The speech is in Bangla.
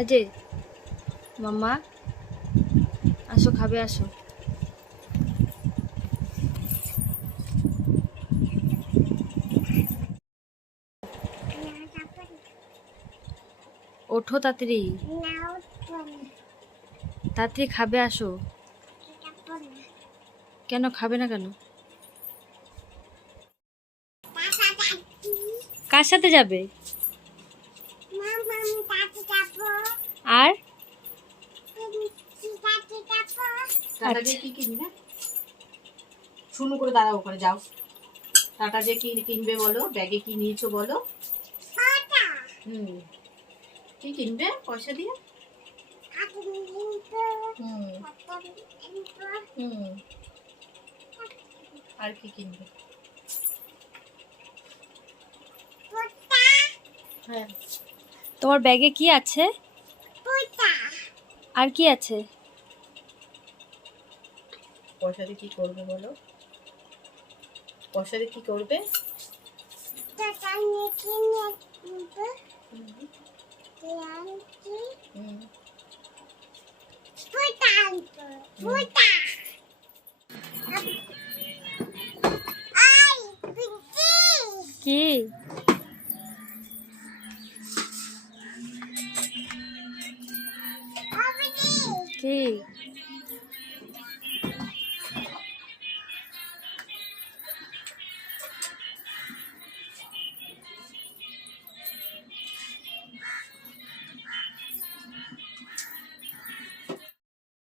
এই যে মাম্মা, আসো খাবে, আসো। ওঠো তাড়াতাড়ি, তাড়াতাড়ি খাবে, আসো। কেন খাবে না কেন? কার সাথে যাবে? আর টাটা যে কি কিনবে? শুনু করে দাঁড়াও, ওখানে যাও। টাটা যে কি কিনবে বলো, ব্যাগে কি নিয়েছো বলো। কি কিনবে পয়সা দিয়ে? আর কি কিনবে? হ্যাঁ, তোমার ব্যাগে কি আছে? আর কি আছে? পয়সা দিয়ে কি করবে বলো? পয়সা দিয়ে কি করবে? কি